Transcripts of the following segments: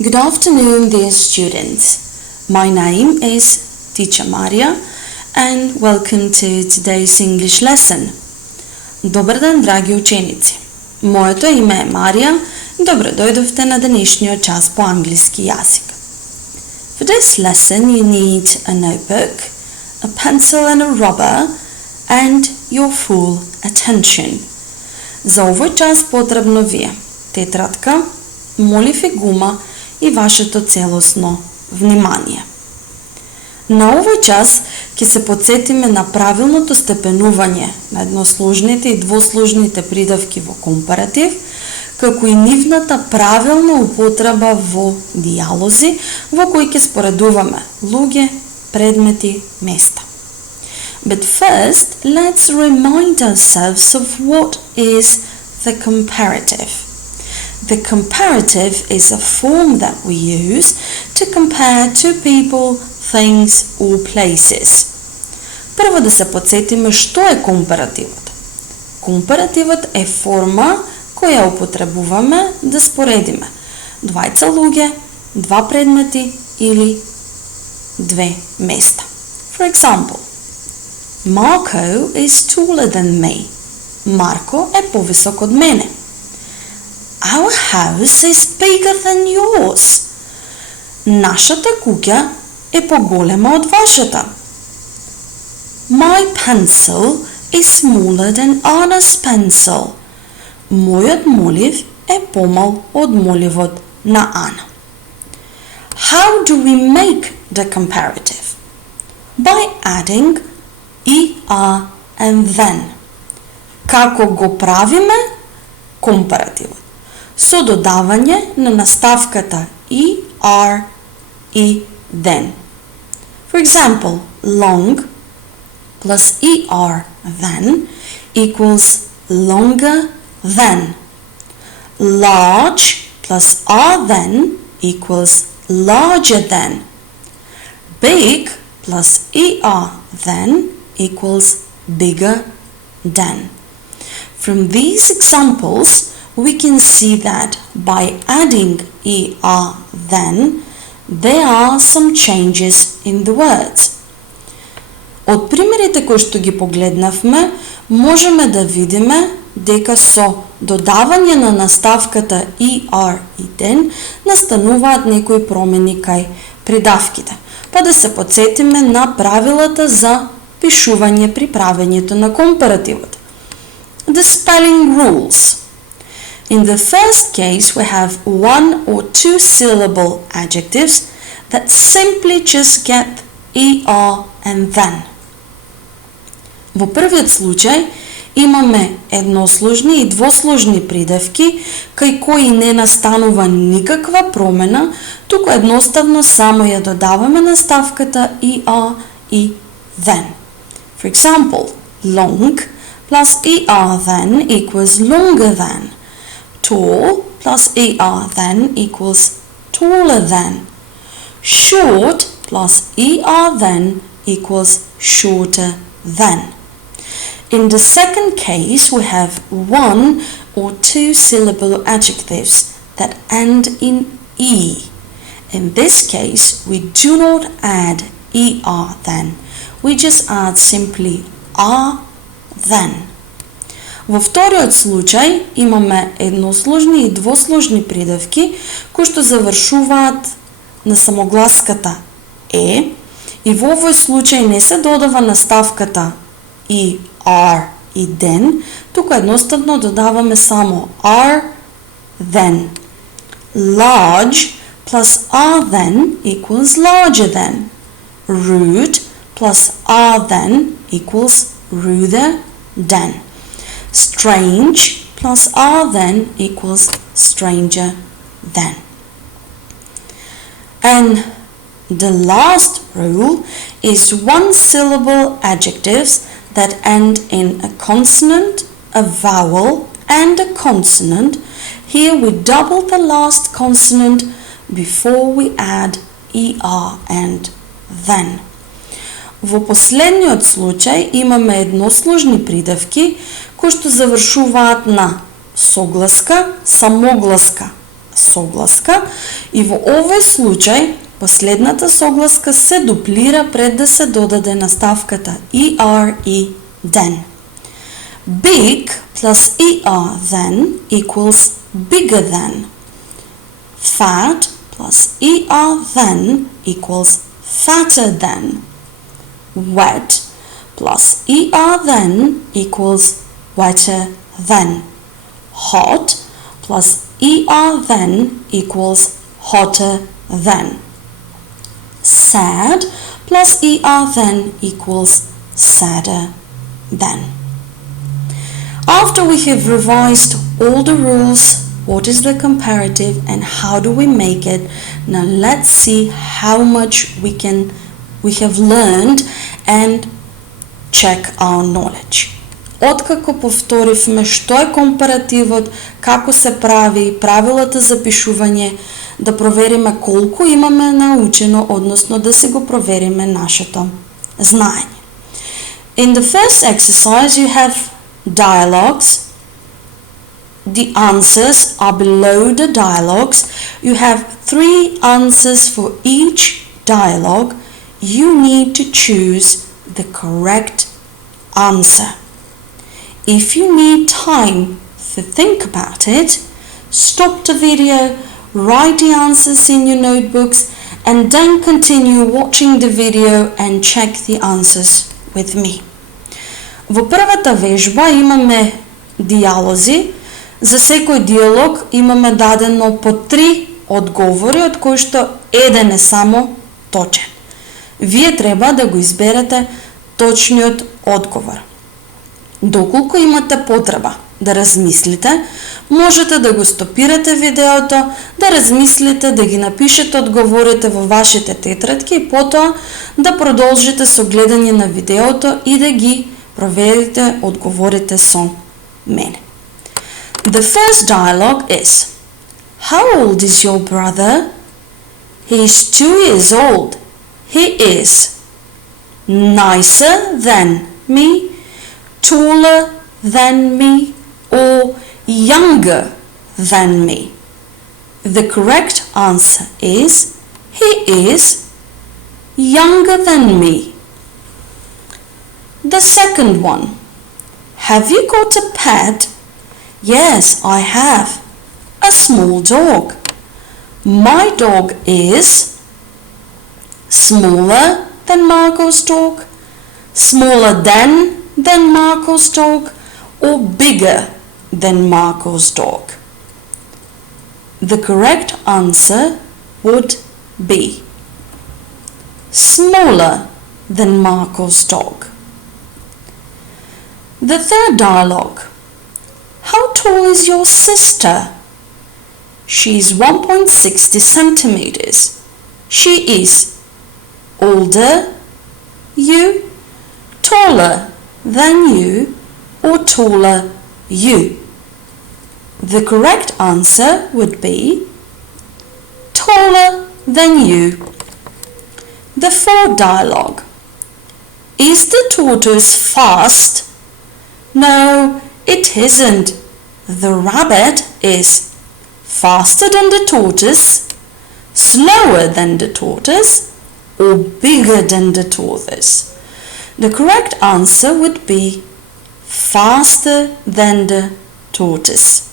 Good afternoon, dear students. My name is Teacher Maria and welcome to today's English lesson. Добър ден, драги ученици! Моето име е Мария и добре дойдохте на днешния час по английски язик. For this lesson you need a notebook, a pencil and a rubber and your full attention. За овој час потребно ви е тетрадка, молив и гума и вашето целосно внимание. На овој час ќе се подсетиме на правилното степенување на едносложните и двосложните придавки во компаратив, како и нивната правилна употреба во дијалози во кои ќе споредуваме луѓе, предмети, места. But first, let's remind ourselves of what is the comparative. The comparative is a form that we use to compare two people, things or places. Прво да се подсетиме што е компаративот. Компаративот е форма која употребуваме да споредиме двајца луѓе, два предмети или две места. For example, Marco is taller than me. Марко е повисок од мене. Our house is bigger than yours. Нашата куќа е поголема од вашата. My pencil is smaller than Anna's pencil. Мојот молив е помал од моливот на Ана. How do we make the comparative? By adding er and then. Како го правиме компаративот? Со додавање на наставката er и then. For example, long plus er then equals longer than. Large plus then equals larger than. Big plus then equals bigger than. From these examples, we can see that by adding then, there are some changes in the words. Од примерите кои што ги погледнавме, можеме да видиме дека со додавање на наставката er и then настануваат некои промени кај придавките. Па да се подсетиме на правилата за пишување при правењето на компаративот. The spelling rules. In the first case, we have one or two syllable adjectives that simply just get er and then. Во првиот случај имаме едносложни и двосложни придавки кај кои не настанува никаква промена, туку едноставно само ја додаваме наставката er и then. For example, long plus er then equals longer than. Tall plus er then equals taller than. Short plus er then equals shorter than. In the second case, we have one or two syllable adjectives that end in e. In this case, we do not add er then. We just add simply then. Во вториот случај имаме едносложни и двосложни придавки кои што завршуваат на самогласката е и во овој случај не се додава наставката er и then, туку едноставно додаваме само then. Large plus then equals larger than. Rude plus then equals ruder than. Strange plus then equals stranger than. And the last rule is one syllable adjectives that end in a consonant, a vowel and a consonant. Here we double the last consonant before we add er and then. Во последниот случај имаме едносложни придавки кои што завршуваат на согласка, самогласка, согласка и во овој случај последната согласка се дуплира пред да се додаде наставката er и then. Big plus er then equals bigger than. Fat plus er then equals fatter than. Wet plus er then equals wetter than. Hot plus er then equals hotter than. Sad plus er then equals sadder than. After we have revised all the rules, what is the comparative and how do we make it, now let's see how much we have learned and check our knowledge. Откако повторивме што е компаративот, како се прави, правилата за пишување, да провериме колку имаме научено, односно да се го провериме нашето знаење. In the first exercise you have dialogues. The answers are below the dialogues. You have 3 answers for each dialogue. You need to choose the correct answer. If you need time to think about it, stop the video, write the answers in your notebooks, and then continue watching the video and check the answers with me. Во првата вежба имаме диалози. За секој диалог имаме дадено по 3 одговори, од кои што еден е само точен. Вие треба да го изберете точниот одговор. Доколку имате потреба да размислите, можете да го стопирате видеото, да размислите, да ги напишете одговорите во вашите тетрадки и потоа да продолжите со гледање на видеото и да ги проверите одговорите со мене. The first dialogue is, How old is your brother? He is 2 years old. He is nicer than me, taller than me, or younger than me. The correct answer is, he is younger than me. The second one, Have you got a pet? Yes, I have. A small dog. My dog is smaller than Marco's dog, smaller than Marco's dog, or bigger than Marco's dog. The correct answer would be smaller than Marco's dog. The third dialogue. How tall is your sister? She's 1.60 centimeters. She is older, you, taller than you, or taller you. The correct answer would be taller than you. The fourth dialogue. Is the tortoise fast? No, it isn't. The rabbit is faster than the tortoise, slower than the tortoise, or bigger than the tortoise. The correct answer would be faster than the tortoise.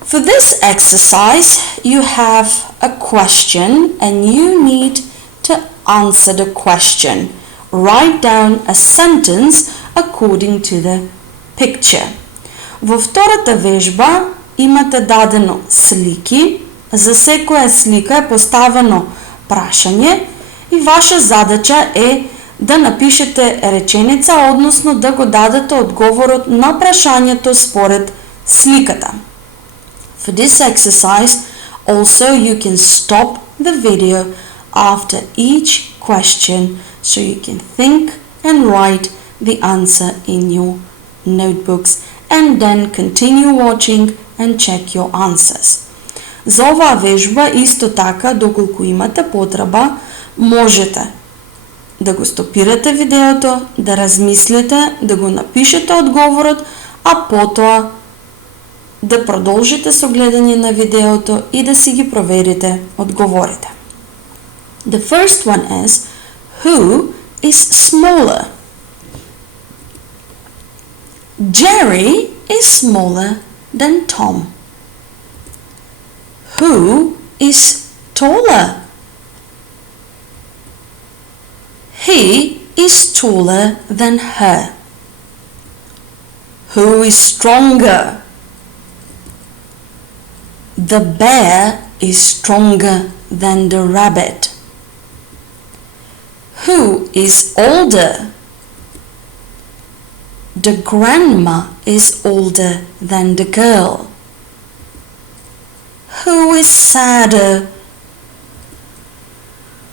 For this exercise, you have a question and you need to answer the question. Write down a sentence according to the picture. Во втората вежба имате дадено слики. За секоја слика е поставено прашање и ваша задача е да напишете реченица, односно да го дадете одговорот на прашањето според сликата. For this exercise, also you can stop the video after each question so you can think and write the answer in your notebooks and then continue watching and check your answers. За оваа вежба исто така, доколку имате потреба, можете да го стопирате видеото, да размислите, да го напишете одговорот, а потоа да продолжите со гледање на видеото и да си ги проверите одговорите. The first one is, who is smaller? Jerry is smaller than Tom. Who is taller? He is taller than her. Who is stronger? The bear is stronger than the rabbit. Who is older? The grandma is older than the girl. Who is sadder?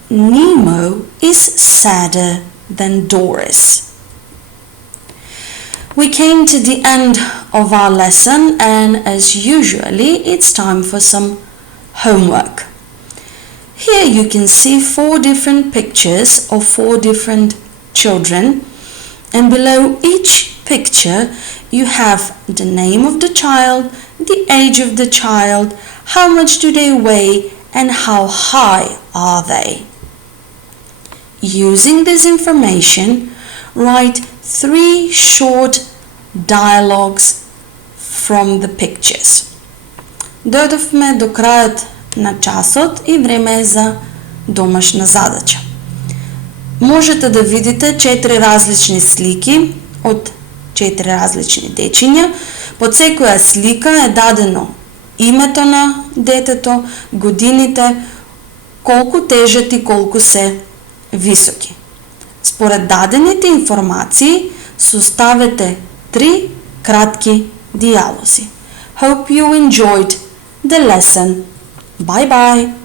Nemo is sadder than Doris. We came to the end of our lesson, and as usually it's time for some homework. Here you can see 4 different pictures of 4 different children, and below each picture you have the name of the child, the age of the child, how much do they weigh, and how high are they. Using this information, write 3 short dialogues from the pictures. Дојдовме до крајот на часот и време е за домашна задача. Можете да видите 4 различни слики од 4 различни дечиња. Под секоја слика е дадено името на детето, годините, колку тежат и колку се високи. Според дадените информации составете 3 кратки диалози. Hope you enjoyed the lesson. Bye bye.